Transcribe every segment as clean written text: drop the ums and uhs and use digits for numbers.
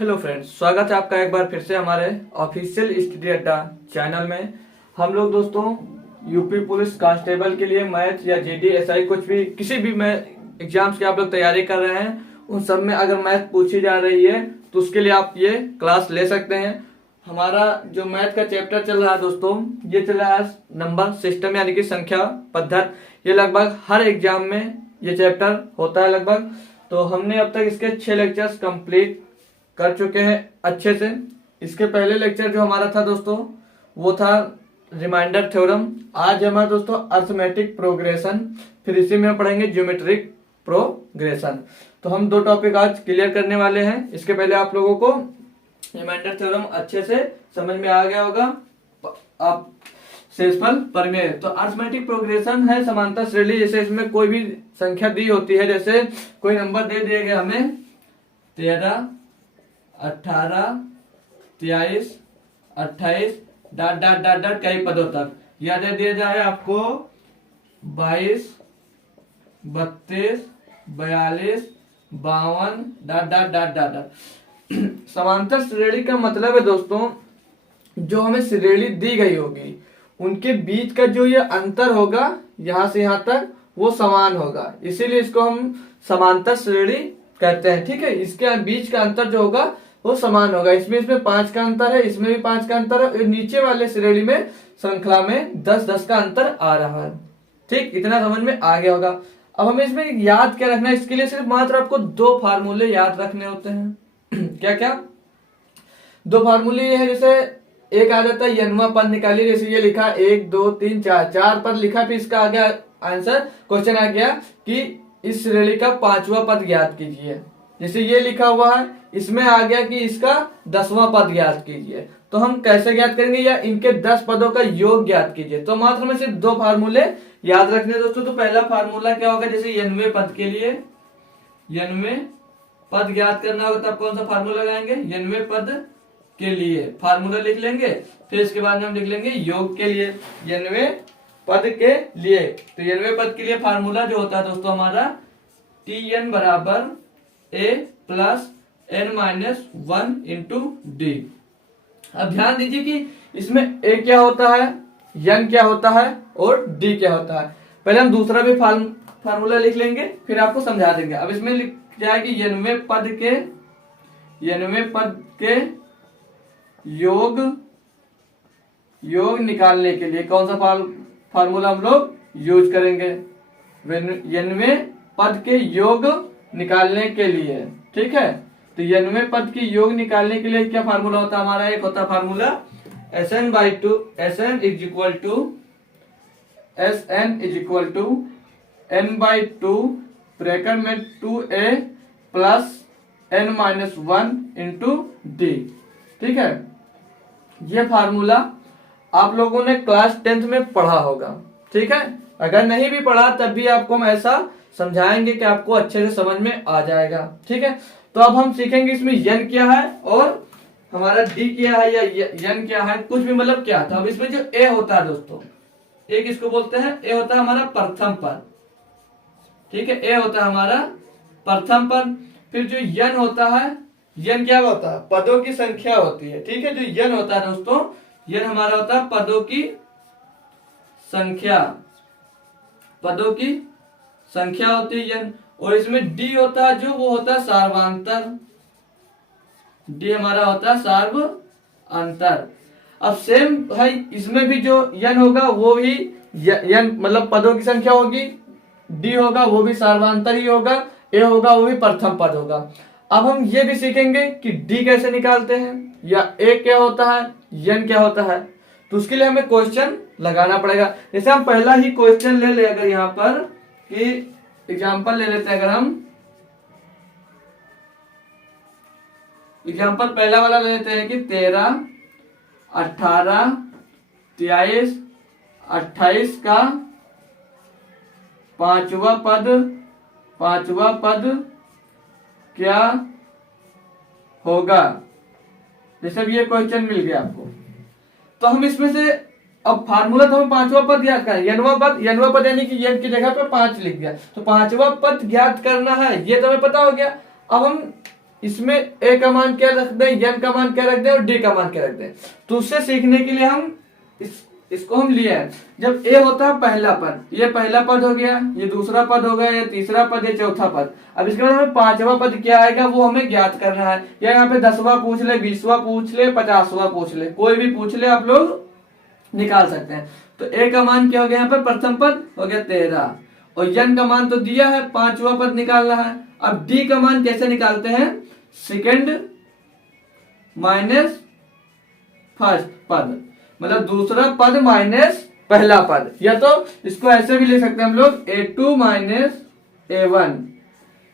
Hello friends, स्वागत है आपका एक बार फिर से हमारे ऑफिशियल स्टडी अड्डा चैनल में। हम लोग दोस्तों यूपी पुलिस कांस्टेबल के लिए मैथ या जीडी एसआई कुछ भी किसी भी एग्जाम्स की आप लोग तैयारी कर रहे हैं, उन सब में अगर मैथ पूछी जा रही है तो उसके लिए आप ये क्लास ले सकते हैं। हमारा जो मैथ का चैप्टर चल रहा है दोस्तों, ये चल रहा है नंबर सिस्टम यानी कि संख्या पद्धति। ये लगभग हर एग्जाम में ये चैप्टर होता है लगभग। तो हमने अब तक इसके 6 लेक्चर्स कंप्लीट कर चुके हैं अच्छे से। इसके पहले लेक्चर जो हमारा था दोस्तों वो था रिमाइंडर थ्योरम। आज हमारा दोस्तों अर्थमेटिक प्रोग्रेशन, फिर इसी में हम पढ़ेंगे ज्योमेट्रिक प्रोग्रेशन। तो हम 2 टॉपिक आज क्लियर करने वाले हैं। इसके पहले आप लोगों को रिमाइंडर थ्योरम अच्छे से समझ में आ गया होगा, आप शेषफल प्रमेय। तो अर्थमेटिक प्रोग्रेशन है समांतर श्रेणी। जैसे इसमें कोई भी संख्या दी होती है, जैसे कोई नंबर दे दिए गए हमें 13, 18, 23, 28 डॉट डॉट डॉट डॉट कई पदों तक, या दे दिया जाए आपको 22, 32, 42, 52 dot dot dot dot dot. समांतर श्रेणी का मतलब है दोस्तों, जो हमें श्रेणी दी गई होगी उनके बीच का जो ये अंतर होगा यहां से यहां तक वो समान होगा, इसीलिए इसको हम समांतर श्रेणी कहते हैं। ठीक है, इसके बीच का अंतर जो होगा वो समान होगा। इसमें 5 का अंतर है, इसमें भी 5 का अंतर है, नीचे वाले श्रेणी में श्रृंखला में 10-10 का अंतर आ रहा है। ठीक, इतना समझ में आ गया होगा। अब हमें इसमें याद क्या रखना है, इसके लिए सिर्फ मात्र आपको 2 फार्मूले याद रखने होते हैं। क्या क्या 2 फार्मूले ये है, जैसे एक आ जाता है यनवा पद निकालिए। जैसे ये लिखा 1 2 3 4 पद लिखा, फिर इसका आ गया आंसर, क्वेश्चन आ गया कि इस श्रेणी का 5वां पद ज्ञात कीजिए। जैसे ये लिखा हुआ है, इसमें आ गया कि इसका 10वां पद ज्ञात कीजिए। तो हम कैसे ज्ञात करेंगे, या इनके 10 पदों का योग ज्ञात कीजिए। तो मात्र में सिर्फ 2 फार्मूले याद रखने दोस्तों। तो पहला फार्मूला क्या होगा, जैसे 90 पद के लिए 90 पद ज्ञात करना होगा, तब कौन सा फार्मूला लगाएंगे, 90 पद के लिए फार्मूला लिख लेंगे। फिर इसके बाद में हम लिख लेंगे योग के लिए 90 पद के लिए। तो 90 पद के लिए फार्मूला जो होता है दोस्तों हमारा Tn बराबर a plus n-1 into D. अब ध्यान दीजिए कि इसमें a क्या होता है, n क्या होता है और d क्या होता है। पहले हम दूसरा भी फार्मूला लिख लेंगे, फिर आपको समझा देंगे। अब इसमें लिख जाए कि 90 पद के योग निकालने के लिए कौन सा फार्मूला हम लोग यूज करेंगे, 90 पद के योग निकालने के लिए। ठीक है, तो 90 पद की योग निकालने के लिए क्या फार्मूला होता है हमारा, एक होता formula Sn/2, Sn is equal to n/2 bracket में 2a plus n-1 into D. ठीक है, ये फार्मूला आप लोगों ने क्लास 10th में पढ़ा होगा। ठीक है, अगर नहीं भी पढ़ा तब भी आपको हम ऐसा समझाएंगे कि आपको अच्छे से समझ में आ जाएगा। ठीक है, तो अब हम सीखेंगे इसमें n क्या है और हमारा d क्या है, या n क्या है, कुछ भी मतलब क्या था। अब इसमें जो a होता है दोस्तों, एक इसको बोलते हैं a होता है हमारा प्रथम पद। ठीक है, a होता है हमारा प्रथम पद। फिर जो n होता है, n क्या होता है, पदों की संख्या होती है। ठीक है, जो n होता है दोस्तों, n हमारा होता है पदों की संख्या, पदों की संख्या होती है n। और इसमें d होता है जो वो होता है सार्वंतर, d हमारा होता है सार्वंतर। अब सेम भाई इसमें भी जो n होगा वो भी n मतलब पदों की संख्या होगी, d होगा वो भी सार्वंतर ही होगा, a होगा वो भी प्रथम पद होगा। अब हम ये भी सीखेंगे कि d कैसे निकालते हैं, या a क्या होता है, n क्या होता है। तो उसके लिए हमें क्वेश्चन लगाना पड़ेगा। जैसे हम पहला ही क्वेश्चन ले ले, अगर यहाँ पर कि एग्जाम्पल ले लेते हैं, अगर हम एग्जाम्पल पहला वाला ले लेते हैं कि 13, 18, 23, 28 का 5वां पद क्या होगा। जैसे भी ये क्वेश्चन मिल गया आपको, तो हम इसमें से अब फार्मूला तो हमें 5वां पद ज्ञात करना है, यनवा पद यानी कि यन की जगह पे 5 लिख दिया, तो 5वां पद ज्ञात करना है, ये तो हमें पता हो गया। अब हम इसमें ए का मान क्या रख दें, एन का मान क्या रख दें और डी का मान क्या रख दें। तो उससे सीखने के लिए हम इसको हम लिए हैं। जब ए होता है पहला पद, ये पहला पद हो गया, ये दूसरा पद हो गया, ये तीसरा पद, ये चौथा पद। अब इसके बाद हमें पांचवा पद क्या आएगा वो हमें ज्ञात करना है। या यहाँ पे 10वां पूछ ले, 20वां पूछ ले, 50वां पूछ ले, कोई भी पूछ ले आप लोग निकाल सकते हैं। तो ए का मान क्या हो गया, यहाँ पे प्रथम पद हो गया 13, और एन का मान तो दिया है, पांचवा पद निकालना है। अब डी का मान कैसे निकालते हैं, सेकंड माइनस फर्स्ट पद, मतलब दूसरा पद माइनस पहला पद। या तो इसको ऐसे भी ले सकते हैं हम लोग, A2 माइनस A1,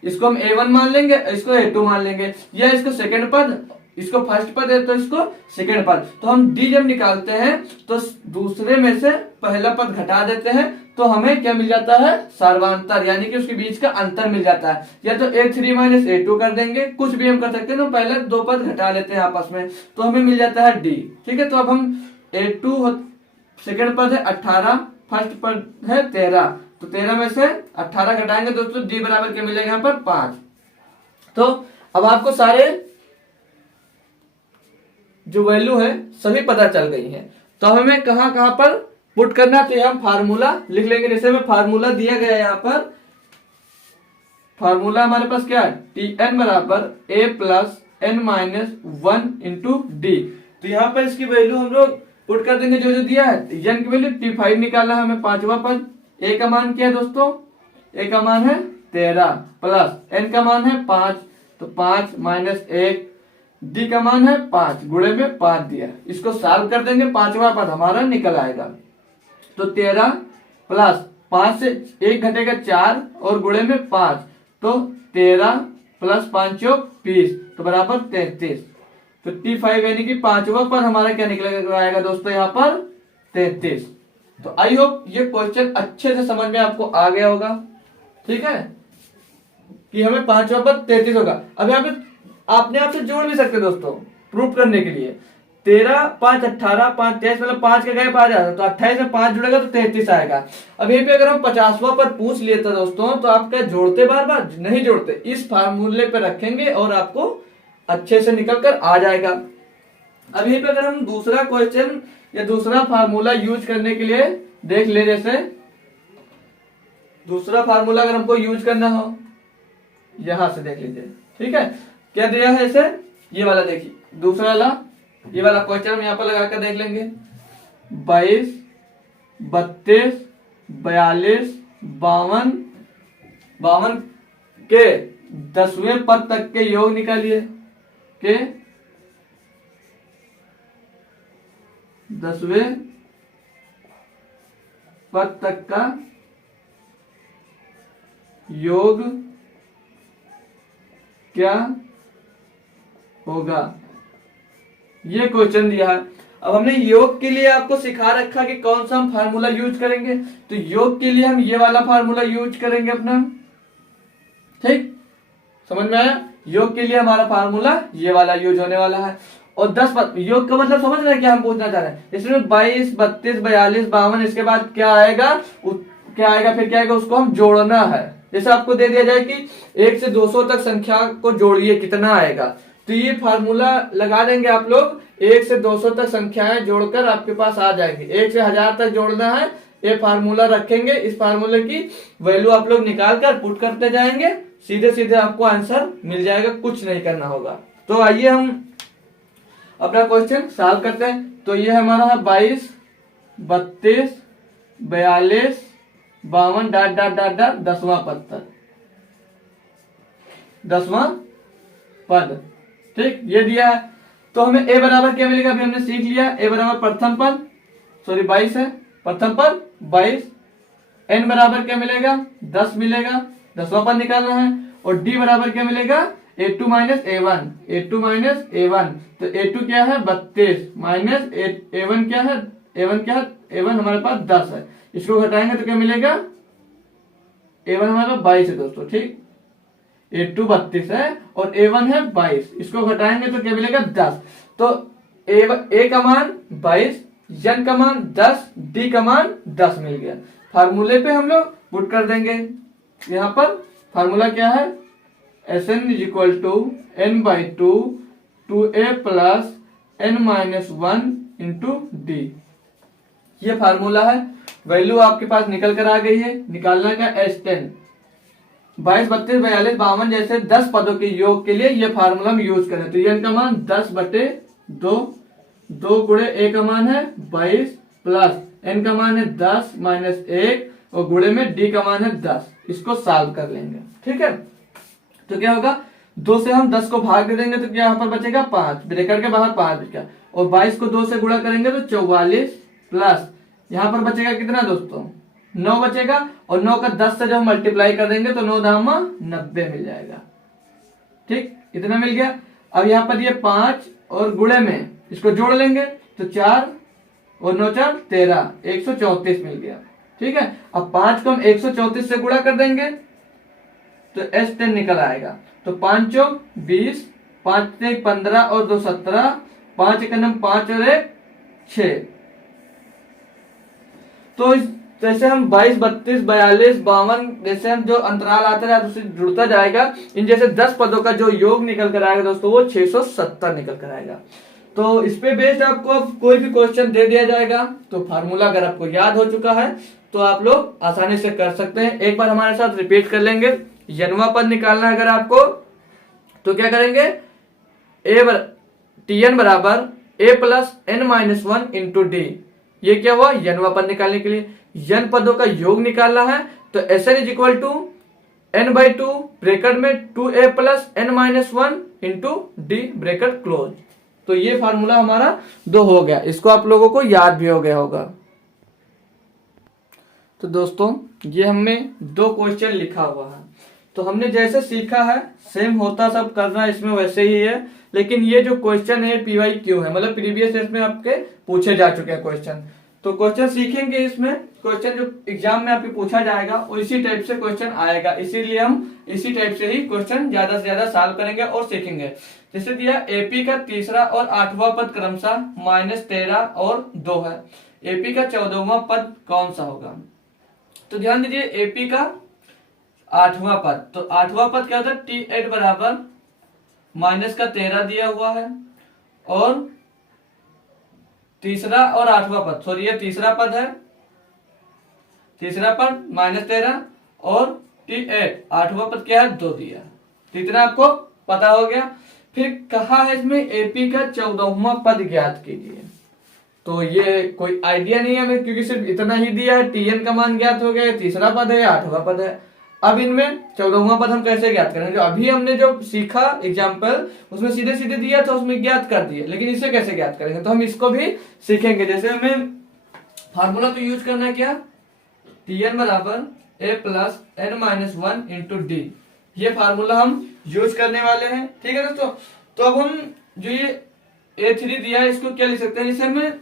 इसको हम A1 मान लेंगे, इसको A2 मान लेंगे। या इसको सेकंड पद, इसको फर्स्ट पद है तो इसको सेकंड पद। तो हम डी जब निकालते हैं तो दूसरे में से पहला पद घटा देते हैं, तो हमें क्या मिल जाता है, सर्वांतर, यानी कि उसके बीच का अंतर मिल जाता है। या तो A3 माइनस A2 कर देंगे, कुछ भी हम कर सकते हैं, तो पहले दो पद घटा लेते हैं आपस में, तो हमें मिल जाता है डी। ठीक है, तो अब हम A2 सेकंड पद है 18, फर्स्ट पद है 13, तो 13 में से 18 घटाएंगे दोस्तों, डी बराबर क्या मिलेगा यहाँ पर 5। तो अब आपको सारे जो वैल्यू है सभी पता चल गई है। तो हमें कहां कहां पर पुट करना, तो हम फार्मूला लिख लेंगे। जैसे में फार्मूला दिया गया है यहाँ पर, फार्मूला हमारे पास क्या है, Tn बराबर A plus n minus 1 into D. तो यहाँ पर इसकी वैल्यू हम लोग पुट कर देंगे जो जो दिया है। n की वैल्यू T5 निकालना है हमें, पांचवा पद। A का मान क्या है दोस्तों, A का मान है 13 प्लस n का मान है 5, तो 5 माइनस 1, डी का मान है 5, गुणे में 5 दिया, इसको सॉल्व कर देंगे, पांचवा पद हमारा निकल आएगा। तो 13 प्लस 5 से 1 घटेगा 4 और गुणे में 5, तो 13 प्लस 5 20, तो बराबर 33। तो T5 यानी कि पांचवा पद हमारा क्या निकल आएगा दोस्तों, यहाँ पर 33। तो आई होप ये क्वेश्चन अच्छे से समझ में आपको आ गया होगा। ठीक है, कि हमें पांचवा पद 33 होगा। अब यहाँ पे आपने आपसे जोड़ भी सकते दोस्तों, प्रूफ करने के लिए। 13 5 18 5 23, मतलब 5 के गए 5 आता, तो 28 में 5 जुड़ेगा तो 33 आएगा। अब यहीं पे अगर हम 50वां पर पूछ लिए था दोस्तों, तो आप क्या जोड़ते, बार बार नहीं जोड़ते, इस फार्मूले पे रखेंगे और आपको अच्छे से निकल कर आ जाएगा। अब यहीं पे अगर हम दूसरा क्वेश्चन या दूसरा फार्मूला यूज करने के लिए देख ले, जैसे दूसरा फार्मूला अगर हमको यूज करना हो, यहां से देख लीजिए। ठीक है, क्या दिया है इसे, ये वाला देखिए, दूसरा वाला, ये वाला क्वेश्चन हम यहाँ पर लगाकर देख लेंगे। 22 32 42 52 52 के 10वें पद तक के योग निकालिए, के 10वें पद तक का योग क्या होगा, ये क्वेश्चन दिया है। अब हमने योग के लिए आपको सिखा रखा कि कौन सा हम फार्मूला यूज करेंगे, तो योग के लिए हम ये वाला फार्मूला यूज करेंगे अपना। ठीक, समझ में आया, योग के लिए हमारा फार्मूला ये वाला यूज होने वाला है। और 10 पद, योग का मतलब समझ रहे हैं क्या हम पूछना चाह रहे हैं, इसमें 22 32 42 52, इसके बाद क्या आएगा, क्या आएगा, फिर क्या आएगा, उसको हम जोड़ना है। जैसे आपको दे दिया जाए कि 1 से 200 तक संख्या को जोड़िए, कितना आएगा, तो ये फार्मूला लगा देंगे आप लोग, 1 से 200 तक संख्याएं जोड़कर आपके पास आ जाएंगे। 1 से 1000 तक जोड़ना है, ये फार्मूला रखेंगे, इस फार्मूले की वैल्यू आप लोग निकाल कर पुट करते जाएंगे, सीधे सीधे आपको आंसर मिल जाएगा, कुछ नहीं करना होगा। तो आइए हम अपना क्वेश्चन सॉल्व करते हैं। तो ये हमारा है 22 32 42 52 डॉट डॉट डॉट डॉट 10वां पद तक, 10वां पद। ठीक, ये दिया है। तो हमें ए बराबर क्या मिलेगा, अभी हमने सीख लिया, ए बराबर प्रथम पद, सॉरी 22 है, प्रथम पद 22, एन बराबर क्या मिलेगा 10 मिलेगा, 10वां पद निकालना है। और डी बराबर क्या मिलेगा, A2 minus A1, A2 minus A1, तो A2 क्या है 32 माइनस A1 क्या है, A1 क्या है, A1 हमारे पास 10 है, इसको घटाएंगे तो क्या मिलेगा, A1 हमारा 22 है दोस्तों। ठीक, A2 32 है और A1 है 22, इसको घटाएंगे तो क्या मिलेगा 10। तो A का मान 22, N का मान 10, D का मान 10 मिल गया। फार्मूले पे हम लोग पुट कर देंगे, यहाँ पर फार्मूला क्या है, Sn is equal to n/2 2a plus n-1 into D. ये फार्मूला है, वैल्यू आपके पास निकल कर आ गई है। निकालना का S10 22, 32, 42, 52 जैसे 10 पदों के योग के लिए ये फार्मूला हम यूज करें तो n का मान 10/2, 2 गुणे a का मान है 22 प्लस n का मान है 10 माइनस 1 और गुणे में d का मान है 10। इसको सॉल्व कर लेंगे, ठीक है। तो क्या होगा, 2 से हम 10 को भाग दे देंगे तो क्या यहाँ पर बचेगा 5, ब्रैकेट के बाहर 5 बचेगा, और 22 को 2 से गुणा करेंगे तो 44 प्लस यहाँ पर बचेगा कितना दोस्तों 9 बचेगा, और 9 का 10 से जब मल्टीप्लाई कर देंगे तो 9 दामा 90 मिल जाएगा, ठीक, इतना मिल गया। अब यहाँ पर ये 5 और गुणे में इसको जोड़ लेंगे तो 4 और 9 4 13, 134 मिल गया, ठीक है। अब 5 को हम 134 से गुणा कर देंगे तो S10 निकल आएगा। तो 5 चौक 20, 5 से 15 और 2 17, 5 एक 5 और 1 6। तो जैसे हम 22, 32, 42, 52 जैसे हम जो अंतराल आता है उससे जुड़ता जाएगा, इन जैसे 10 पदों का जो योग निकल कर आएगा दोस्तों वो 670 निकल कर आएगा। तो इस पे बेस्ड आपको अब कोई भी क्वेश्चन दे दिया जाएगा तो फार्मूला अगर आपको याद हो चुका है तो आप लोग आसानी से कर सकते हैं। एक बार हमारे साथ रिपीट कर लेंगे। यनवा पद निकालना है अगर आपको तो क्या करेंगे, Tn बराबर a plus n-1 into D. ये क्या हुआ, यनवा पद निकालने के लिए। यन पदों का योग निकालना है तो Sn is equal to n/2 bracket में 2a plus n-1 into D bracket close. तो ये फार्मूला हमारा 2 हो गया, इसको आप लोगों को याद भी हो गया होगा। तो दोस्तों ये हमें 2 क्वेश्चन लिखा हुआ है, तो हमने जैसे सीखा है सेम होता सब करना इसमें वैसे ही है, लेकिन ये जो क्वेश्चन है PYQ है, मतलब प्रीवियस ईयर में आपके पूछे जा चुके हैं क्वेश्चन। तो क्वेश्चन सीखेंगे, इसमें क्वेश्चन जो एग्जाम में आपके पूछा जाएगा वो इसी टाइप से क्वेश्चन आएगा, इसीलिए हम इसी टाइप से ही क्वेश्चन ज्यादा से ज्यादा सॉल्व करेंगे और सीखेंगे। जैसे दिया AP का तीसरा और 8वां पद क्रमशः -13 और 2 है, AP का 14वां पद कौन सा होगा। तो ध्यान दीजिए AP का 8वां पद, तो 8वां पद क्या होता है, T8 बराबर -13 दिया हुआ है, और तीसरा और 8वां पद, सॉरी ये तीसरा पद है, तीसरा पद -13 और T8 8वां पद क्या है 2 दिया। तो इतना आपको पता हो गया। फिर कहा है इसमें AP का 14वां पद ज्ञात कीजिए। तो ये कोई आइडिया नहीं है हमें, क्योंकि सिर्फ इतना ही दिया है, Tn का मान ज्ञात हो गया, तीसरा पद है, 8वां पद है। अब इनमें 14वां पद हम कैसे ज्ञात करेंगे, जो अभी हमने जो सीखा एग्जाम्पल उसमें सीधे सीधे दिया तो उसमें ज्ञात कर दिए, लेकिन इसे कैसे ज्ञात करेंगे तो हम इसको भी सीखेंगे। जैसे हमें फार्मूला तो यूज करना है क्या, Tn बराबर a plus n-1 into D. ये फार्मूला हम यूज करने वाले हैं, ठीक है दोस्तों। तो अब हम जो ये A3 दिया है इसको क्या लिख सकते हैं, जैसे हमें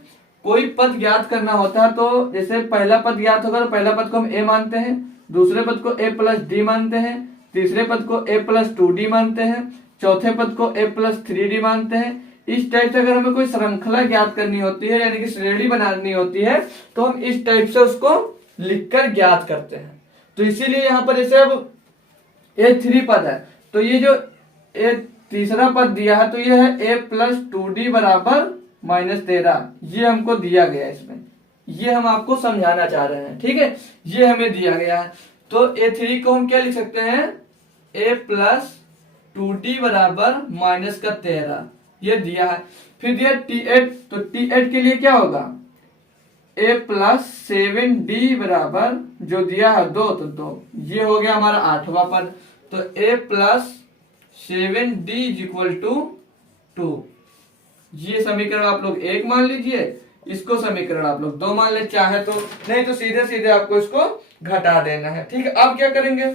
कोई पद ज्ञात करना होता है तो जैसे पहला पद ज्ञात होगा तो पहला पद को हम a मानते हैं, दूसरे पद को a प्लस डी मानते हैं, तीसरे पद को a प्लस 2d मानते हैं, चौथे पद को a प्लस 3d मानते हैं। इस टाइप से अगर हमें कोई श्रृंखला ज्ञात करनी होती है यानी कि श्रेणी बनानी होती है तो हम इस टाइप से उसको लिखकर ज्ञात करते हैं। तो इसीलिए यहाँ पर जैसे अब A3 पद है तो ये जो A तीसरा पद दिया है तो ये है a प्लस 2d बराबर -13, ये हमको दिया गया है इसमें, ये हम आपको समझाना चाह रहे हैं, ठीक है, ये हमें दिया गया है। तो A3 को हम क्या लिख सकते हैं, a प्लस 2d बराबर -13, ये दिया है। फिर दिया T8, तो T8 के लिए क्या होगा, a प्लस 7d बराबर जो दिया है 2, तो 2, ये हो गया हमारा 8वां पद। तो a plus 7d is equal to 2, ये समीकरण आप लोग 1 मान लीजिए, इसको समीकरण आप लोग 2 मान ले, चाहे तो नहीं तो सीधे सीधे आपको इसको घटा देना है, ठीक है। अब क्या करेंगे,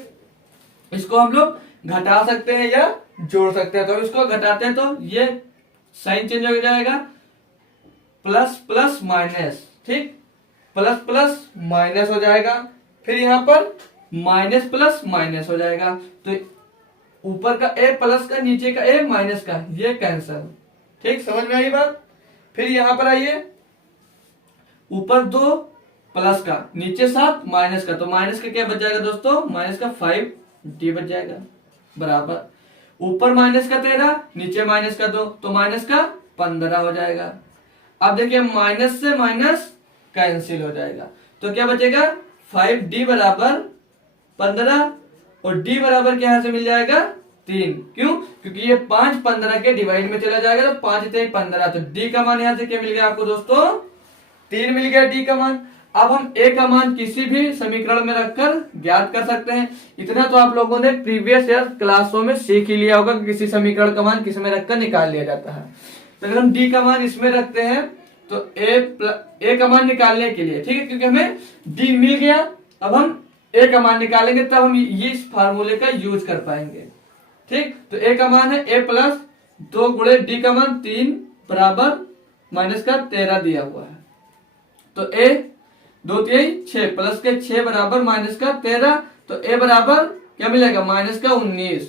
इसको हम लोग घटा सकते हैं या जोड़ सकते हैं। तो इसको घटाते हैं तो ये साइन चेंज हो जाएगा, प्लस प्लस माइनस, ठीक, प्लस प्लस माइनस हो जाएगा, फिर यहाँ पर माइनस प्लस माइनस हो जाएगा। तो ऊपर का a प्लस का, नीचे का a माइनस का, ये कैंसल, ठीक, समझ में आई बात। फिर यहां पर आइए, ऊपर 2 प्लस का, नीचे 7 माइनस का, तो माइनस का क्या बच जाएगा दोस्तों, माइनस का 5d बच जाएगा बराबर। ऊपर माइनस का 13, नीचे माइनस का 2, तो माइनस का 15 हो जाएगा। अब देखिए माइनस से माइनस कैंसिल हो जाएगा, तो क्या बचेगा 5d बराबर 15 और d बराबर क्या यहां से मिल जाएगा 3। क्यों? क्योंकि ये 5 15 के डिवाइड में चला जाएगा, तो 5 3 15, तो d का मान यहां से क्या मिल गया आपको दोस्तों 3 मिल गया d का मान। अब हम a का मान किसी भी समीकरण में रखकर ज्ञात कर सकते हैं। इतना तो आप लोगों ने प्रीवियस ईयर क्लासों में सीख ही लिया होगा कि किसी समीकरण का मान किस में रखकर निकाल लिया जाता है। तो अगर हम d का मान इसमें रखते हैं तो a का मान निकालने के लिए, ठीक है, क्योंकि हमें d मिल गया, अब हम a का मान निकालेंगे तब हम ये इस फार्मूले का यूज कर पाएंगे। ठीक, तो a का मान है a प्लस 2 गुणे d का मान 3 बराबर माइनस का 13 दिया हुआ है, तो a 2 3 6 प्लस के 6 बराबर माइनस का 13, तो a बराबर क्या मिलेगा माइनस का 19।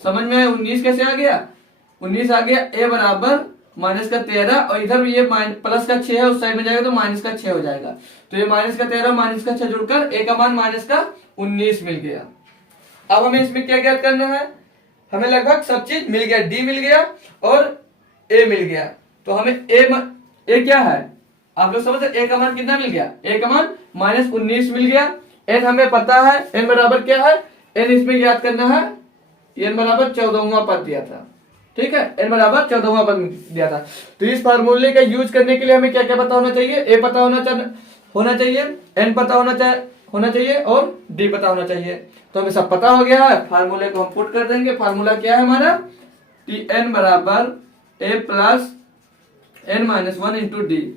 समझ में आया 19 कैसे आ गया, 19 आ गया। a बराबर माइनस का 13 और इधर ये प्लस का 6 है, उस साइड में जाएगा तो माइनस का 6 हो जाएगा, तो ये माइनस का 13 माइनस का 6 जुड़कर a का मान माइनस का 19 मिल गया। अब हमें इसमें क्या ज्ञात करना है, हमें लगभग सब चीज मिल गया, d मिल गया और a मिल गया, तो हमें a क्या है आप लोग समझ रहे, a का मान कितना मिल गया, a का मान माइनस 19 मिल गया। n हमें पता है, n बराबर क्या है, n इसमें याद करना है, n बराबर 14वां पद दिया था, ठीक है, n बराबर 14वां पद दिया था। तो इस फार्मूले का यूज करने के लिए हमें क्या क्या पता होना चाहिए, a पता होना चाहिए, n पता होना चाहिए और d पता होना चाहिए। तो हमें सब पता हो गया है, फार्मूले को हम पुट कर देंगे। फार्मूला क्या है हमारा, tn बराबर a plus n minus 1 into D.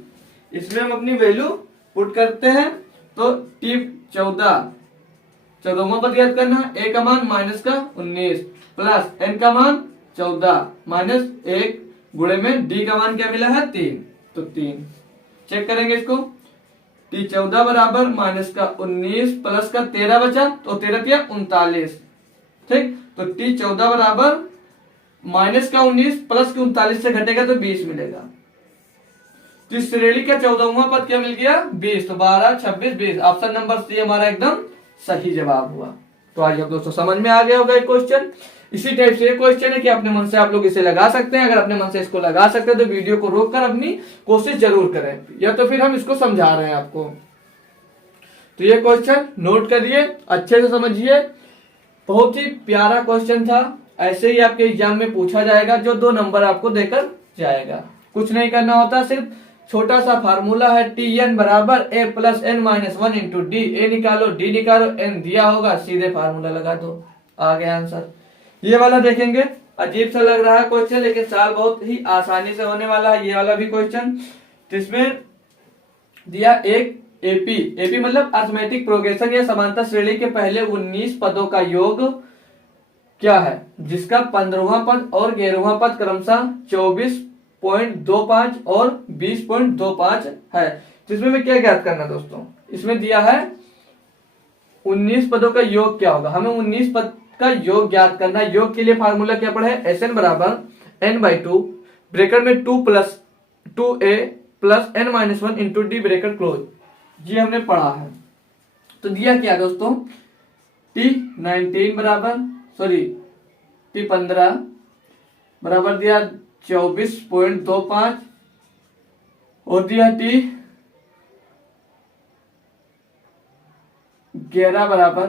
इसमें हम अपनी वैल्यू पुट करते हैं, तो t 14वां पद याद करना है, a का मान माइनस का 19 प्लस n का मान 14 माइनस 1 गुणे में d का मान क्या मिला है 3, तो 3 चेक करेंगे इसको, t 14 बराबर माइनस का 19 प्लस का 13 बचा, तो 13 तिया 39, ठीक, तो t 14 बराबर माइनस का 19 प्लस के 39 से घटेगा तो 20 मिलेगा। तो इस श्रेणी का 14वां पद क्या मिल गया 20, तो 12 26 20, ऑप्शन नंबर सी हमारा एकदम सही जवाब हुआ। तो आइए दोस्तों समझ में आ गया होगा एक क्वेश्चन। इसी टाइप से एक क्वेश्चन है कि अपने मन से आप लोग इसे लगा सकते हैं। अगर अपने मन से इसको लगा सकते हैं तो वीडियो को रोककर अपनी कोशिश जरूर करें, या तो फिर हम इसको समझा रहे हैं आपको। तो ये क्वेश्चन नोट करिए, अच्छे से समझिए, बहुत ही प्यारा क्वेश्चन था। ऐसे ही आपके एग्जाम में पूछा जाएगा, जो 2 नंबर आपको देकर जाएगा। कुछ नहीं करना होता, सिर्फ छोटा सा फार्मूला है, tn बराबर a plus n minus 1 into D. a निकालो, d निकालो, n दिया होगा, सीधे फार्मूला लगा दो, आ गया आंसर। ये वाला देखेंगे, अजीब सा लग रहा है क्वेश्चन, लेकिन सॉल्व बहुत ही आसानी से होने वाला है ये वाला भी क्वेश्चन। तो इसमें दिया एक एपी मतलब अरिथमेटिक प्रोग्रेशन या समांतर श्रेणी के पहले 19 पदों का योग क्या है, जिसका 15वां पद और 11वां पद क्रमशः 24.25 और 20.25 है। तो इसमें मैं क्या ज्ञात करना दोस्तों, इसमें दिया है 19 पदों का योग क्या होगा, हमें 19 पद का योग ज्ञात करना है। योग के लिए फार्मूला क्या पढ़े, Sn बराबर n/2 ब्रैकेट में 2 plus 2a plus n minus 1 into D bracket close, ये हमने पढ़ा है। तो दिया क्या दोस्तों, t19 बराबर t15 बराबर दिया 24.25 और दिया t11 बराबर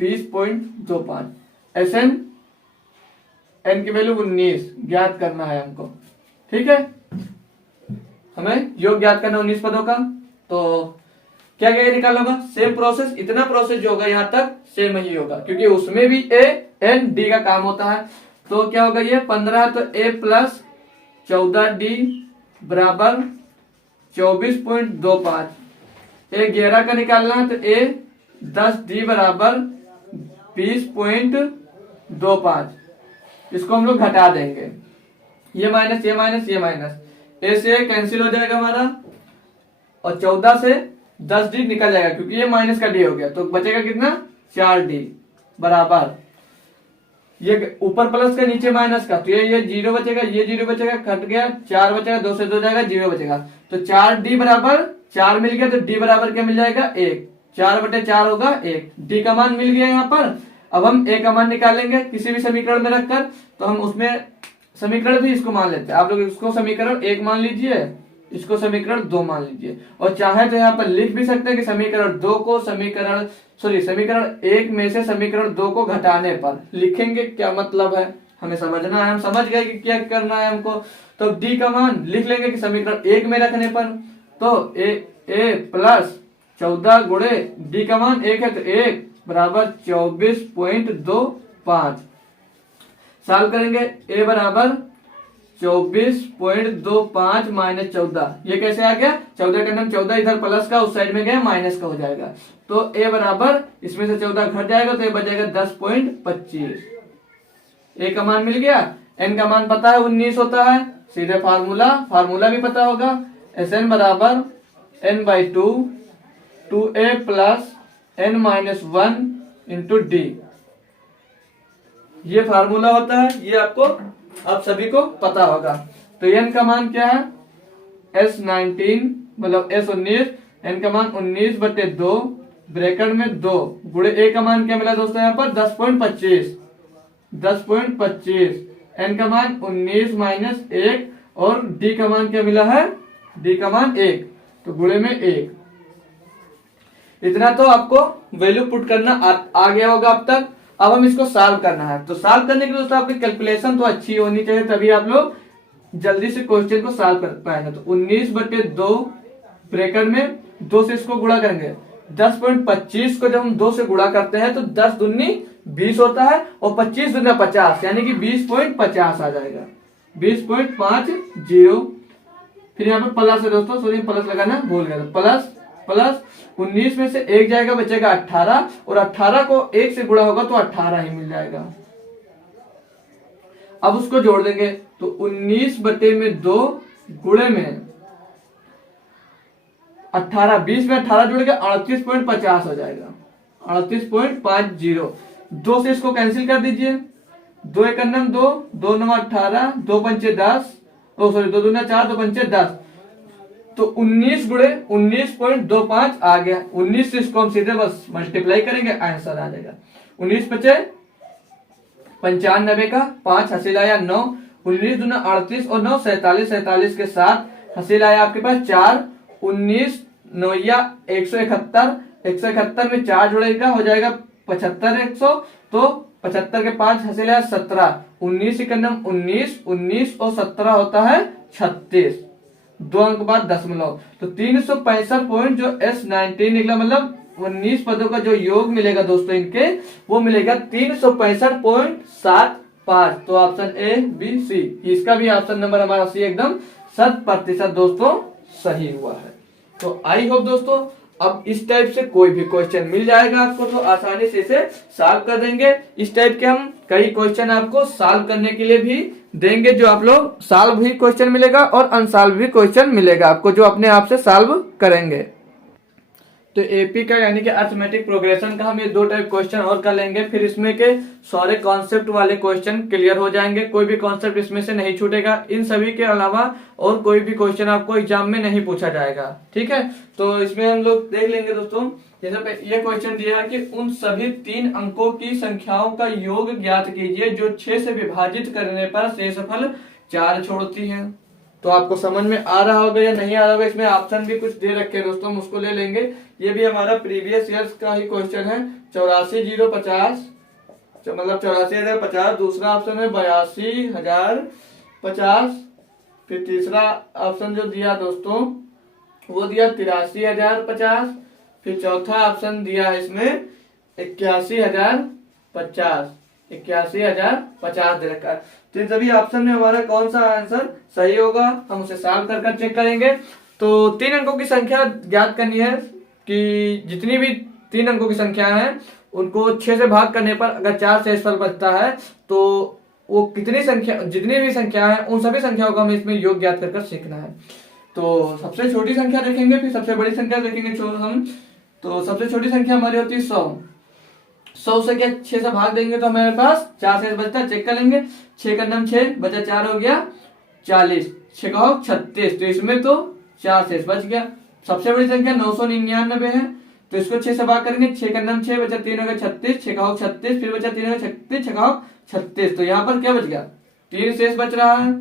20.25। Sn n की वैल्यू 19 ज्ञात करना है हमको, ठीक है, हमें योग ज्ञात करना 19 पदों का। तो क्या क्या निकालना होगा, सेम प्रोसेस, इतना प्रोसेस जो होगा यहाँ तक सेम ही होगा, क्योंकि उसमें भी a n d का काम होता है। तो क्या होगा, ये 15 तो a प्लस 14d बराबर 24.25, a 11 का निकालना है तो a 10d बराबर 20.25, इसको हम लोग घटा देंगे, ये माइनस ये माइनस ये माइनस, a से कैंसिल हो जाएगा हमारा, और 14 से 10d निकल जाएगा क्योंकि ये माइनस का d हो गया, तो बचेगा कितना 4d बराबर, ये ऊपर प्लस का नीचे माइनस का, तो ये 0 बचेगा, ये 0 बचेगा, कट गया, 4 बचेगा, 2 से 2 जाएगा, 0 बचेगा, तो 4d बराबर 4 मिल गया, तो d बराबर क्या मिल जाएगा 1, 4/4 होगा 1, d का मान मिल गया यहाँ पर। अब हम ए का मान निकालेंगे किसी भी समीकरण में रखकर, तो हम उसमें समीकरण भी इसको मान लेते हैं। आप लोग इसको समीकरण 1 मान लीजिए, इसको समीकरण 2 मान लीजिए, और चाहे तो यहाँ पर लिख भी सकते हैं कि समीकरण 2 को समीकरण 1 में से समीकरण 2 को घटाने पर लिखेंगे। क्या मतलब है हमें समझना है, हम समझ गए कि क्या करना है हमको। तो डी का मान लिख लेंगे कि समीकरण 1 में रखने पर, तो ए प्लस 14 गुणे डी का मान 1 है, तो 1 बराबर 24.25। सॉल्व करेंगे, ए बराबर 24.25 माइनस 14, ये कैसे आ गया, 14 का नाम 14 इधर प्लस का उस साइड में गया माइनस का हो जाएगा, तो ए बराबर इसमें से 14 घट जाएगा तो ए बच जाएगा 10.25। ए का मान मिल गया। एन का मान पता है 19 होता है, सीधे फार्मूला भी पता होगा, एस एन बराबर n/2 2a plus n-1 into D, ये फार्मूला होता है, ये आपको आप सभी को पता होगा। तो n का मान क्या है, S19 मतलब S19, n का मान 19/2 ब्रैकेट में 2 गुणे a का मान क्या मिला दोस्तों यहाँ पर 10.25, n का मान 19 माइनस 1 और d का मान क्या मिला है, d का मान 1, तो गुणे में 1। इतना तो आपको वैल्यू पुट करना आ गया होगा अब तक। अब हम इसको सॉल्व करना है, तो सॉल्व करने के लिए दोस्तों आपकी कैलकुलेशन तो अच्छी होनी चाहिए, तभी आप लोग जल्दी से क्वेश्चन को सॉल्व कर पाएंगे। तो 19/2 ब्रैकेट में 2 से इसको गुणा करेंगे, 10.25 को जब हम 2 से गुणा करते हैं तो 10 दूनी 20 होता है और 25 दूना 50, यानी कि 20.50 आ जाएगा, 20.50। फिर यहाँ पे प्लस है दोस्तों, सॉरी प्लस लगाना भूल गया, प्लस 19 में से 1 जाएगा, बचेगा 18, और 18 को 1 से गुणा होगा तो 18 ही मिल जाएगा। अब उसको जोड़ देंगे, तो 19/2 गुणे में 18, 20 में 18 जुड़ेगा 38.50 हो जाएगा, 38.50। 2 से इसको कैंसिल कर दीजिए, 2 1 2, 2 9 18, 2 पंचे 10, 2 दूना 4, 2 पंचे 10, तो 19 गुणे 19.25 आ गया। 19 से इसको हम सीधे बस मल्टीप्लाई करेंगे, आंसर आ जाएगा 19 पचे 95 का 5 हासिल आया 9, 19 दूना 38 और 9 47, 47 के साथ हासिल आया आपके पास 4, 19 9 171, 171 में 4 जुड़ेगा हो जाएगा 75 100, तो 75 के 5 हासिल आया 17, 19 एकम 19, 19 और 17 होता है 36, 2 अंक बाद दशमलव, तो 365 पॉइंट जो S19 निकला, मतलब 19 पदों का जो योग मिलेगा दोस्तों इनके, वो मिलेगा 365.75। तो ऑप्शन ए बी सी, इसका भी ऑप्शन नंबर हमारा सी एकदम 100% दोस्तों सही हुआ है। तो आई होप दोस्तों अब इस टाइप से कोई भी क्वेश्चन मिल जाएगा आपको तो आसानी से इसे सॉल्व कर देंगे। इस टाइप के हम कई क्वेश्चन आपको सॉल्व करने के लिए भी देंगे, जो आप लोग सॉल्व भी क्वेश्चन मिलेगा और अनसॉल्व भी क्वेश्चन मिलेगा आपको, जो अपने आप से सॉल्व करेंगे। तो एपी का यानी कि अरिथमेटिक प्रोग्रेशन का हम ये 2 टाइप क्वेश्चन और कर लेंगे, फिर इसमें के सारे कॉन्सेप्ट वाले क्वेश्चन क्लियर हो जाएंगे, कोई भी कॉन्सेप्ट इसमें से नहीं छूटेगा। इन सभी के अलावा और कोई भी क्वेश्चन आपको एग्जाम में नहीं पूछा जाएगा, ठीक है। तो इसमें हम लोग देख लेंगे दोस्तों, जैसे ये क्वेश्चन दिया है कि उन सभी 3 अंकों की संख्याओं का योग ज्ञात कीजिए जो 6 से विभाजित करने पर शेषफल 4 छोड़ती है। तो आपको समझ में आ रहा होगा या नहीं आ रहा होगा, इसमें ऑप्शन भी कुछ दे रखे हैं दोस्तों, हम उसको ले लेंगे। ये भी हमारा प्रीवियस ईयर्स का ही क्वेश्चन है, 84,050 मतलब 84,050। दूसरा ऑप्शन है 82,050। फिर तीसरा ऑप्शन जो दिया दोस्तों वो दिया 83,050। फिर चौथा ऑप्शन दिया है इसमें 81,050, 81,050 दे रखा है। तो इन सभी ऑप्शन में हमारा कौन सा आंसर सही होगा हम उसे सॉल्व कर चेक करेंगे। तो 3 अंकों की संख्या ज्ञात करनी है कि जितनी भी 3 अंकों की संख्या है उनको 6 से भाग करने पर अगर 4 शेषफल बचता है तो वो कितनी संख्या, जितनी भी संख्या है उन सभी संख्याओं को हमें इसमें योग ज्ञात कर सीखना है। तो सबसे छोटी संख्या देखेंगे, फिर सबसे बड़ी संख्या देखेंगे हम। तो सबसे छोटी संख्या हमारी होती है 100। 100 से क्या 6 से भाग देंगे तो हमारे पास 4 शेष बचता है, चेक कर लेंगे। 6 का नाम 6 बचा 4 हो गया 40, 6 का 36, तो इसमें तो 4 शेष बच गया। सबसे बड़ी संख्या 999 है, तो इसको 6 से भाग करेंगे, 6 का नाम 6 बचा 3 हो गया 36, 6 का हो 36, फिर बचा 3 हो गया 36, 6 का हो 36। तो यहाँ पर क्या बच गया, 3 शेष बच रहा है।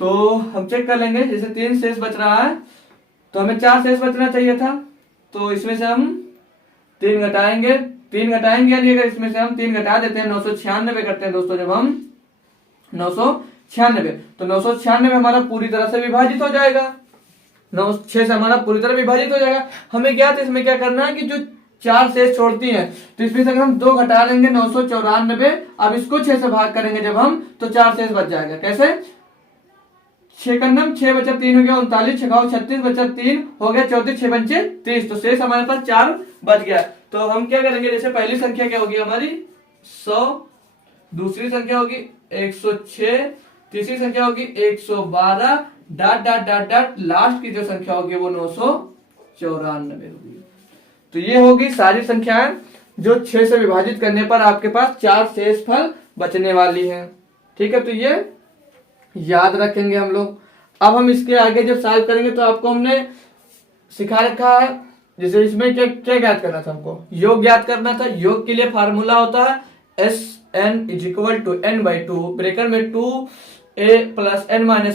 तो हम चेक कर लेंगे, जैसे 3 शेष बच रहा है तो हमें 4 शेष बचना चाहिए था। तो इसमें से हम 3 घटाएंगे, 3 घटाएंगे यानी अगर इसमें से हम 3 घटा देते हैं 996 करते हैं दोस्तों, जब हम 996, तो 996 हमारा पूरी तरह से विभाजित हो जाएगा, 6 से हमारा पूरी तरह विभाजित हो जाएगा। हमें क्या था, इसमें क्या करना है कि जो 4 शेष छोड़ती है तो इसमें से अगर हम 2 घटा लेंगे 994, अब इसको 6 से भाग करेंगे जब हम, तो 4 शेष बच जाएगा। कैसे, 6 का नाम 6 बचा 3 हो गया 39, 6 का 36 बचा 3 हो गया 34, 6 पंचे 30, तो शेष हमारे पास 4 बच गया। तो हम क्या करेंगे, जैसे पहली संख्या क्या होगी हमारी 100, दूसरी संख्या होगी 106, तीसरी संख्या होगी 112, dot dot dot dot last की जो संख्या होगी वो 994 होगी। तो ये होगी सारी संख्याएं जो 6 से विभाजित करने पर आपके पास 4 शेषफल बचने वाली है। ठीक है, तो ये याद रखेंगे हम लोग। अब हम इसके आगे जब सॉल्व करेंगे तो आपको हमने सिखा रखा है, जैसे इसमें क्या क्या ज्ञात करना था, हमको योग ज्ञात करना था। योग के लिए फार्मूला होता है Sn = n/2, ब्रेकर में 2a + n-1 ×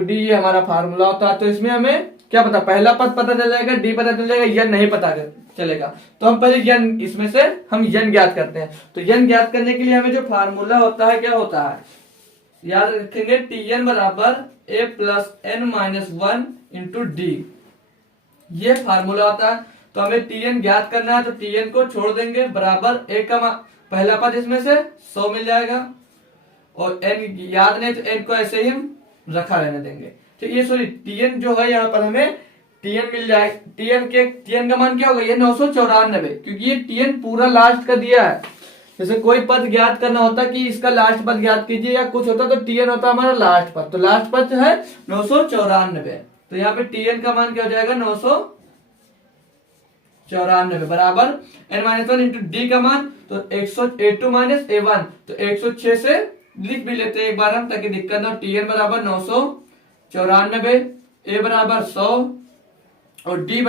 d, ये हमारा फार्मूला होता है। तो इसमें हमें क्या पता, पहला पद पता चल जाएगा, डी पता चल जाएगा, n नहीं पता चलेगा। तो हम पहले n, इसमें से हम n ज्ञात करते हैं। तो n ज्ञात करने के लिए हमें जो फार्मूला होता है क्या होता है, याद रखेंगे, Tn = a + n-1 × d, ये फार्मूला होता है। तो हमें Tn ज्ञात करना है, तो Tn को छोड़ देंगे बराबर a का पहला पद इसमें से 100 मिल जाएगा, और n याद नहीं तो n को ऐसे ही हम रखा रहने देंगे। ठीक, ये सॉरी Tn जो है यहाँ पर हमें Tn मिल जाए, Tn का मान क्या होगा, ये 994, क्योंकि ये Tn पूरा लास्ट का दिया है। जैसे कोई पद ज्ञात करना होता कि इसका लास्ट पद ज्ञात कीजिए या कुछ होता तो Tn होता हमारा लास्ट पद, तो लास्ट पद है 994। तो यहाँ पे Tn का मान क्या हो जाएगा 994 बराबर n-1 × d का मान, तो 102 - a1, तो 106 से लिख भी लेते हैं एक बार हम, ताकि दिक्कत ना हो। Tn = 994, a = 100 और d =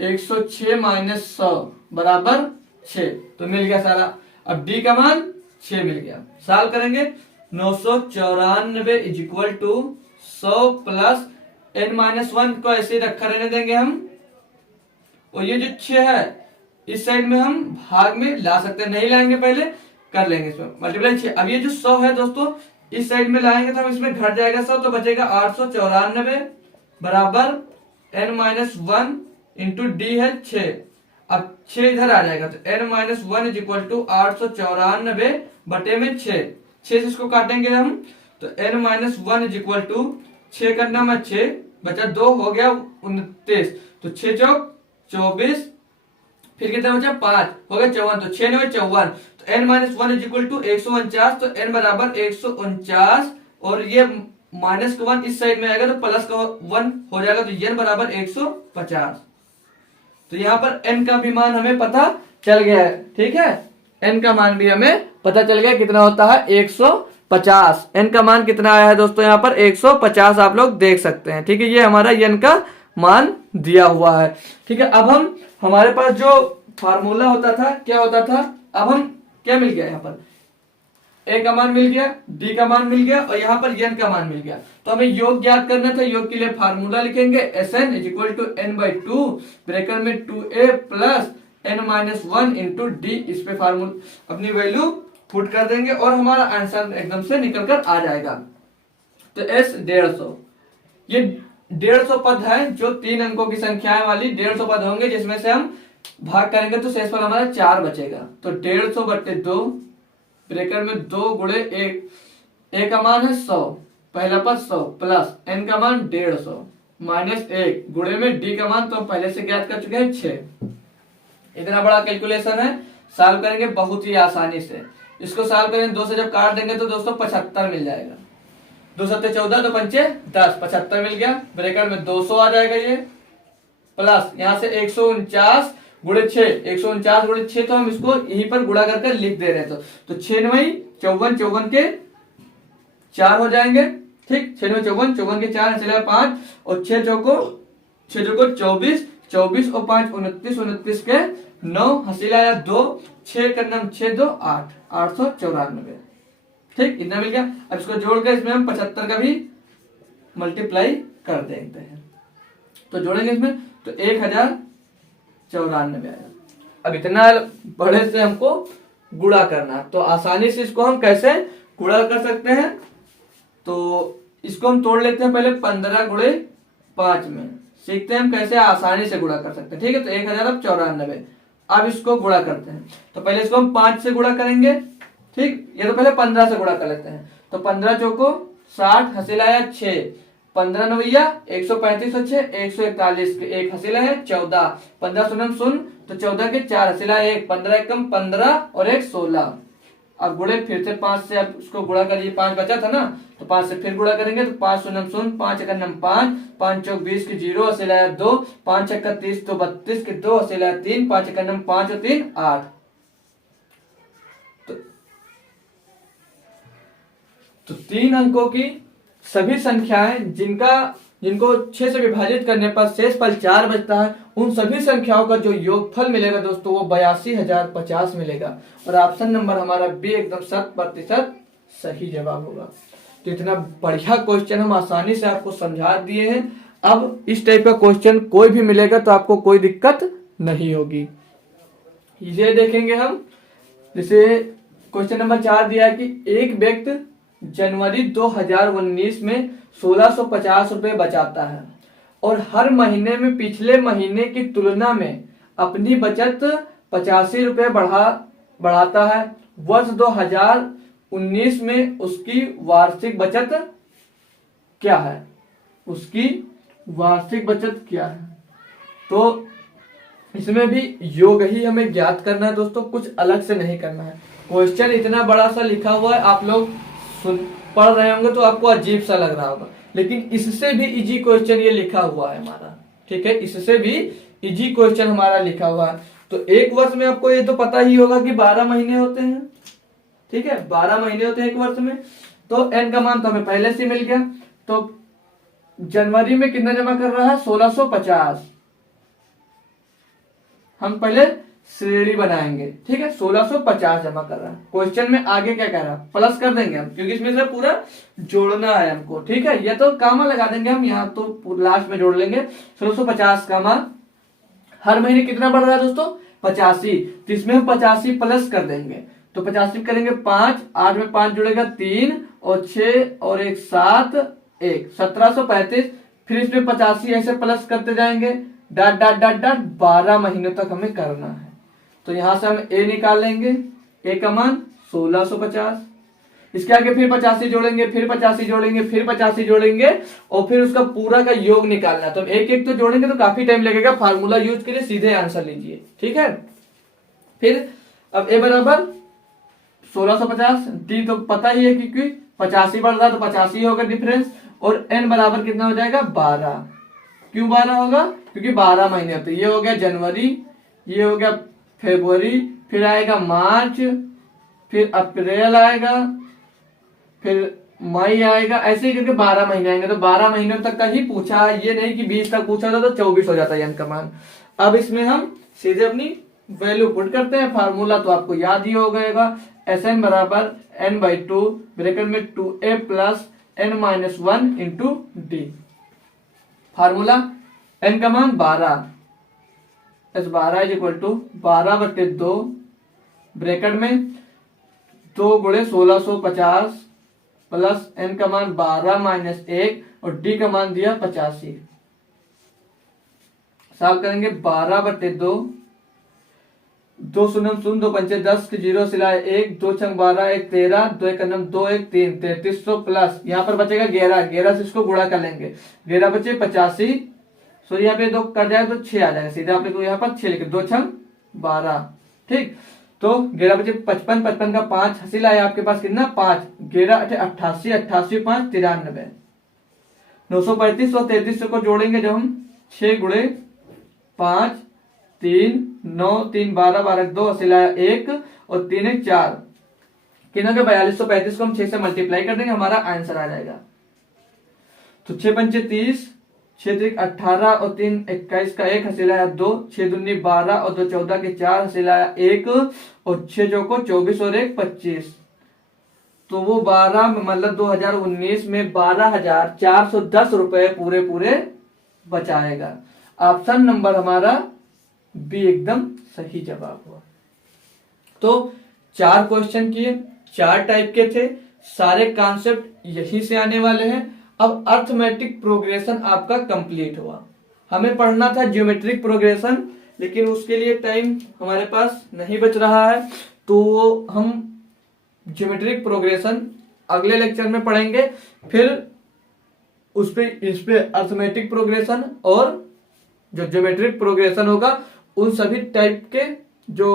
106 - 100 = 6, तो मिल गया सारा। अब d का मान 6 मिल गया, सॉल्व करेंगे। 994 = 100 प्लस n-1 को ऐसे रखा रहने देंगे हम, और ये जो 6 है इस साइड में हम भाग में ला सकते हैं, नहीं लाएंगे पहले कर लेंगे इसमें मल्टीप्लाई 6। अब ये जो 100 है दोस्तों इस साइड में लाएंगे तो हम इसमें घट जाएगा 100, तो बचेगा 894 बराबर n-1 × d है 6। अब 6 इधर आ जाएगा, तो n-1 = 894 बटे में 6 से इसको काटेंगे हम, तो n-1 = 6 का नाम है 6 बचा 2 हो गया 29, तो 6 चौक 24, फिर कितना बचा 5 हो गया 54, तो 6 9 54, तो n-1 = 149, तो n = 149, और ये माइनस का 1 इस साइड में आएगा तो प्लस का 1 हो जाएगा, तो n = 150। तो यहाँ पर n का भी मान हमें पता चल गया है। ठीक है, n का मान भी हमें पता चल गया कितना होता है 150। n का मान कितना आया है दोस्तों, यहाँ पर 150 आप लोग देख सकते हैं। ठीक है, ये हमारा n का मान दिया हुआ है। ठीक है, अब हम हमारे पास जो फार्मूला होता था क्या होता था, अब हम क्या मिल गया, यहाँ पर a का मान मिल गया, d का मान मिल गया, और यहाँ पर n का मान मिल गया। तो हमें योग ज्ञात करना था, योग के लिए फार्मूला लिखेंगे Sn = n/2, ब्रैकेट में 2a + n-1 × d, इस पे फार्मूला अपनी वैल्यू पुट कर देंगे और हमारा आंसर एकदम से निकल कर आ जाएगा। तो S 150, ये 150 पद है जो 3 अंकों की संख्याएं वाली 150 पद होंगे, जिसमें से हम भाग करेंगे तो शेषफल हमारा 4 बचेगा। तो 150 बटे 2 ब्रैकेट में 2 × 1, a का मान है 100, पहला पद 100 प्लस n का मान 150 माइनस 1 गुणे में d का मान तो हम पहले से ज्ञात कर चुके हैं 6। इतना बड़ा कैलकुलेशन है, सॉल्व करेंगे बहुत ही आसानी से। इसको सॉल्व करेंगे 2 से जब काट देंगे तो दोस्तों 75 मिल जाएगा। 2 7 14, 2 5 10, 75 मिल गया। ब्रैकेट में 200 आ जाएगा ये, प्लस यहाँ से 149 गुणे 6, 149 गुणे 6, तो हम इसको यहीं पर गुणा करके लिख दे रहे हैं। तो 6 9 54, 54 के 4 हो जाएंगे। ठीक, 6 9 54, 54 के 4 चलेगा 5, और 6 चौको 24, 24 और 5 29, 29 के 9, हसीला आया 2, 6 का नाम 6 2 8, 894। ठीक, इतना मिल गया। अब इसको जोड़कर इसमें हम 75 का भी मल्टीप्लाई कर देते हैं, तो जोड़ेंगे इसमें तो 1094 आएगा। अब इतना बड़े से हमको गुणा करना, तो आसानी से इसको हम कैसे गुणा कर सकते हैं, तो इसको हम तोड़ लेते हैं पहले 15 गुणे 5 में, सीखते हैं हम कैसे आसानी से गुणा कर सकते हैं। ठीक है, तो 1094। अब इसको गुणा करते हैं, तो पहले इसको हम 5 से गुणा करेंगे। ठीक, ये तो पहले 15 से गुणा कर लेते हैं, तो 15 चौको 60, हसीला आया 6, 15 नवैया 135 और 6 141 के 1 हसीला है 14, 15 शून्य शून्य, तो 14 के 4 हसीला 1, 15 एकम 15 और 1 16। अब गुणे फिर से 5 से, अब उसको गुणा करिए, 5 बचा था ना, तो 5 से फिर गुणा करेंगे, तो 5 शून्य शून्य, 5 एक 5, 5 चौक 20 के 0 हसीला 2, 5 एक 30 तो 32 के 2 हसीला 3, 5 एक 5 और 3 8। तो 3 अंकों की सभी संख्याएं जिनको 6 से विभाजित करने पर शेष फल 4 बचता है, उन सभी संख्याओं का जो योगफल मिलेगा दोस्तों वो 82,050 मिलेगा। और ऑप्शन नंबर हमारा बी एकदम 100% सही जवाब होगा। तो इतना बढ़िया क्वेश्चन हम आसानी से आपको समझा दिए हैं। अब इस टाइप का क्वेश्चन कोई भी मिलेगा तो आपको कोई दिक्कत नहीं होगी। ये देखेंगे हम, जैसे क्वेश्चन नंबर 4 दिया है कि एक व्यक्ति जनवरी 2019 में 1650 रुपए बचाता है और हर महीने में पिछले महीने की तुलना में अपनी बचत 85 रुपए बढ़ाता है। वर्ष 2019 में उसकी वार्षिक बचत क्या है? उसकी वार्षिक बचत क्या है? तो इसमें भी योग ही हमें ज्ञात करना है दोस्तों, कुछ अलग से नहीं करना है। क्वेश्चन इतना बड़ा सा लिखा हुआ है, आप लोग पढ़ रहे होंगे तो आपको अजीब सा लग रहा होगा, लेकिन इससे भी इजी क्वेश्चन ये लिखा हुआ है हमारा। ठीक है, इससे भी इजी क्वेश्चन हमारा लिखा हुआ है। तो एक वर्ष में आपको ये तो पता ही होगा कि 12 महीने होते हैं। ठीक है, 12 महीने होते हैं एक वर्ष में। तो एन का मान तो हमें पहले से मिल गया। तो जनवरी में कितना जमा कर रहा है? 1650। हम पहले श्रेणी बनाएंगे। ठीक है, 1650 जमा कर रहा है। क्वेश्चन में आगे क्या कह रहा है? प्लस कर देंगे हम, क्योंकि इसमें से पूरा जोड़ना है हमको। ठीक है, ये तो कामा लगा देंगे हम, यहाँ तो लास्ट में जोड़ लेंगे। 1650 का मान हर महीने कितना बढ़ रहा है दोस्तों? 85। तो इसमें हम 85 प्लस कर देंगे, तो 85 करेंगे 5, 8 में 5 जुड़ेगा 3 और 6 और 1 7, 1 1735। फिर इसमें 85 ऐसे प्लस करते जाएंगे, डॉट डॉट डॉट डॉट 12 महीनों तक हमें करना है। तो यहां से हम ए निकाल लेंगे, ए का मान 1650। इसके आगे फिर 85 जोड़ेंगे, फिर 85 जोड़ेंगे, फिर 85 जोड़ेंगे और फिर उसका पूरा का योग निकालना है। तो एक एक तो जोड़ेंगे तो काफी टाइम लगेगा, फार्मूला यूज करिए, सीधे आंसर लीजिए। ठीक है, फिर अब ए बराबर 1650, डी तो पता ही है क्योंकि 85 बढ़ रहा है तो 85 होगा डिफरेंस, और एन बराबर कितना हो जाएगा? 12। क्यों 12 होगा? क्योंकि 12 महीने होते। ये हो गया जनवरी, ये हो गया फरवरी, फिर आएगा मार्च, फिर अप्रैल आएगा, फिर मई आएगा, ऐसे ही करके 12 महीने आएंगे। तो 12 महीनों तक का ही पूछा, ये नहीं कि 20 तक पूछा था तो 24 हो जाता है एन का मान। अब इसमें हम सीधे अपनी वैल्यू पुट करते हैं। फार्मूला तो आपको याद ही हो गएगा, एस एन बराबर n/2 ब्रैकेट में 2a plus n-1 into D. Formula n का मान 12, S 12 is equal to 12/2 bracket में 2 गुणे 1650 प्लस n का मान 12 माइनस 1 और d का मान दिया 85। सॉल्व करेंगे 12/2, 2 शून्य 0 2 पंचे 10 के 0 सिलाए 1, 2 छंग 12 1 13, 2 1 2 1 3 3300 प्लस यहाँ पर बचेगा 11, 11 से इसको गुणा कर लेंगे, 11 बचे 85। सो यहाँ पे 2 कर जाएगा तो 6 आ जाएगा, सीधा आप यहाँ पर 6 लिखे, 2 छंग 12। ठीक, तो 11 बचे 55, 55 का 5 हासिल आया आपके पास कितना? 5, 11 88, 88 5 93, 935 और 33 को जोड़ेंगे जब हम 6 गुणे 5 3 9 3 12 12 2 हासिल आया 1 और 3 1 4, कितना के 4235 को हम 6 से मल्टीप्लाई कर देंगे, हमारा आंसर आ जाएगा। तो 6 पंचे 30, 6 त्रिक 18 और 3 21 का 1 हसीला आया 2, 6 दूनी 12 और 2 14 के 4 हसीला आया 1 और 6 चौको 24 और 1 25। तो वो 12 मतलब 2019 में 12,410 रुपए पूरे पूरे बचाएगा। ऑप्शन नंबर हमारा बी एकदम सही जवाब हुआ। तो 4 क्वेश्चन किए, 4 टाइप के थे, सारे कॉन्सेप्ट यही से आने वाले हैं। अब अर्थमेटिक प्रोग्रेशन आपका कंप्लीट हुआ। हमें पढ़ना था ज्योमेट्रिक प्रोग्रेशन, लेकिन उसके लिए टाइम हमारे पास नहीं बच रहा है, तो हम ज्योमेट्रिक प्रोग्रेशन अगले लेक्चर में पढ़ेंगे। फिर इस पे अर्थमेटिक प्रोग्रेशन और जो ज्योमेट्रिक प्रोग्रेशन होगा उन सभी टाइप के जो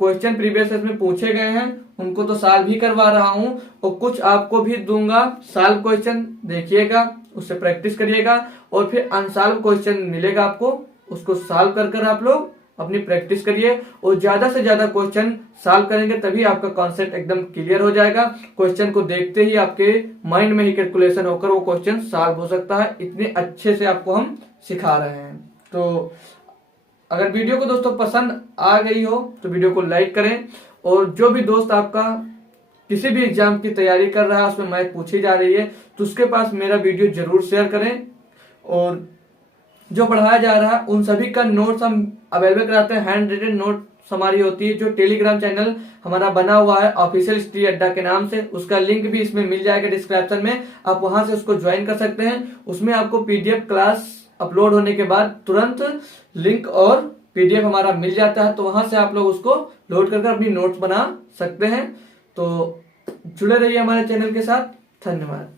क्वेश्चन प्रीवियस में पूछे गए हैं उनको तो सॉल्व भी करवा रहा हूं, और कुछ आपको भी दूंगा सॉल्व क्वेश्चन, देखिएगा, उससे प्रैक्टिस करिएगा, और फिर अनसॉल्व क्वेश्चन मिलेगा आपको, उसको सॉल्व कर कर आप लोग अपनी प्रैक्टिस करिए। और ज्यादा से ज्यादा क्वेश्चन सॉल्व करेंगे तभी आपका कॉन्सेप्ट एकदम क्लियर हो जाएगा। क्वेश्चन को देखते ही आपके माइंड में ही कैलकुलेशन होकर वो क्वेश्चन सॉल्व हो सकता है, इतने अच्छे से आपको हम सिखा रहे हैं। तो अगर वीडियो को दोस्तों पसंद आ गई हो तो वीडियो को लाइक करें, और जो भी दोस्त आपका किसी भी एग्जाम की तैयारी कर रहा है उसमें मैथ पूछी जा रही है तो उसके पास मेरा वीडियो जरूर शेयर करें। और जो पढ़ाया जा रहा है उन सभी का नोट्स हम अवेलेबल कराते हैं, हैंड रिटन नोट हमारी होती है, जो टेलीग्राम चैनल हमारा बना हुआ है ऑफिशियल स्टडी अड्डा के नाम से, उसका लिंक भी इसमें मिल जाएगा डिस्क्रिप्शन में, आप वहां से उसको ज्वाइन कर सकते हैं। उसमें आपको पीडीएफ क्लास अपलोड होने के बाद तुरंत लिंक और पीडीएफ हमारा मिल जाता है, तो वहां से आप लोग उसको लोड कर अपनी नोट्स बना सकते हैं। तो जुड़े रहिए हमारे चैनल के साथ। धन्यवाद।